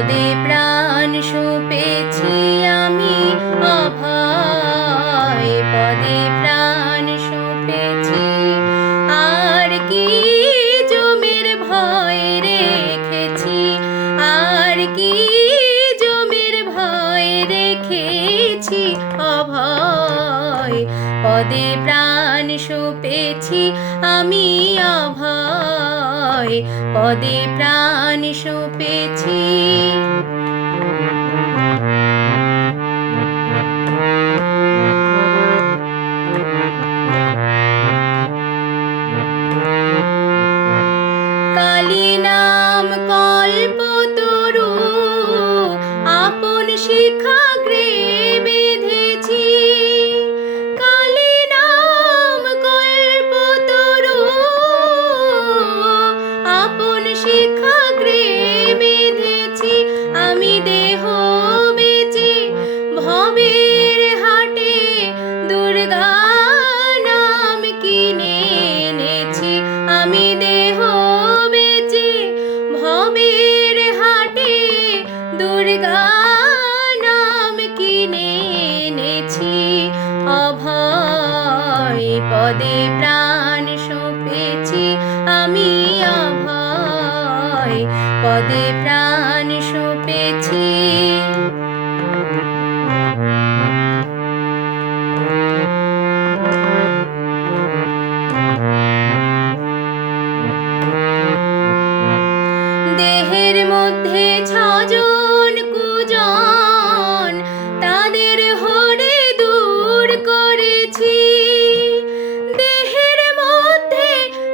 পদে প্রাণ সঁপেছি আমি অভয়, পদে প্রাণ সঁপেছি। আর কি জমের ভয় রেখেছি, আর কি জমের ভয় রেখেছি অভয়, পদে প্রাণ সঁপেছি আমি অভয়, পদে প্রাণ সঁপেছি। কালী নাম কল্পতরু আপন শিখাগ্রে বেঁধেছি, কালী নাম কল্পতরু আপন শিখাগ্রে বেঁধেছি। আমি দেহ বেচে ভবের হাটে দুর্গা নাম কিনে এনেছি, আমি দেহ বেচে ভবের হাটে দুর্গা নাম কিনে এনেছি অভয়, পদে প্রাণ সঁপেছি আমি অভয়, পদে প্রাণ সঁপেছি। দেহের মধ্যে ছজন কুজন তাদের হরে দূর করেছি, দেহের মধ্যে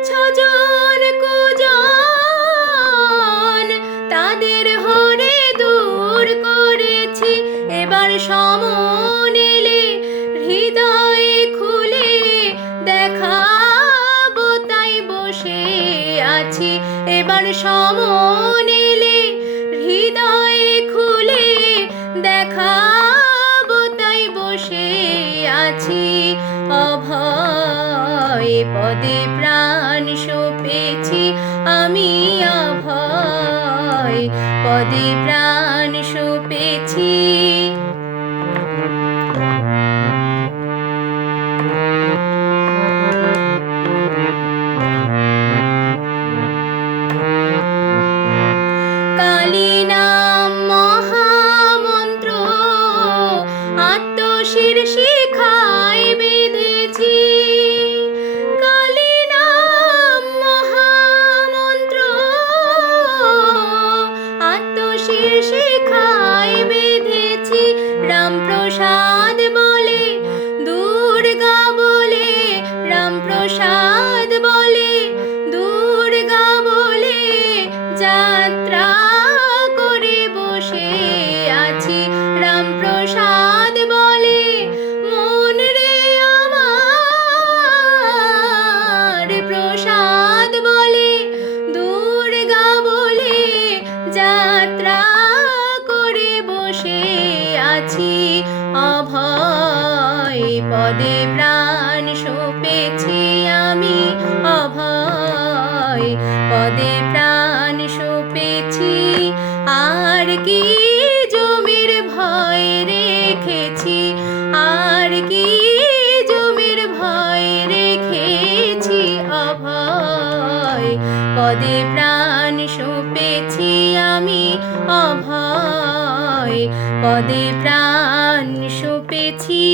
ছজন কুজন তাদের হরে দূর করেছি। এবার সমন এলে হৃদয়ে খুলে দেখাবো তাই বসে আছি, এবার সমন এলে হৃদয়ে খুলে দেখাবো তাই বসে আছি অভয়, পদে প্রাণ সঁপেছি আমি অভয়, পদে প্রাণ সঁপেছি। কালী নাম মহামন্ত্র আত্মশির শিখায় বেঁধেছি, কালী নাম মহামন্ত্র আত্মশির শিখায় বেঁধেছি। রামপ্রসাদ বলে দুর্গা বলে, রামপ্রসাদ বলে দুর্গা বলে যাত্রা করে বসে আছি, রামপ্রসাদ বলে মন রে আমার, প্রসাদ বলে দুর্গা বলে যাত্রা করে বসে আছি অভয়, পদে প্রাণ সঁপেছি আমি অভয়, পদে প্রাণ সঁপেছি। আর কি জমের ভয় রেখেছি, আর কি জমের ভয় রেখেছি অভয়, পদে প্রাণ সঁপেছি আমি অভয়, পদে প্রাণ সঁপেছি।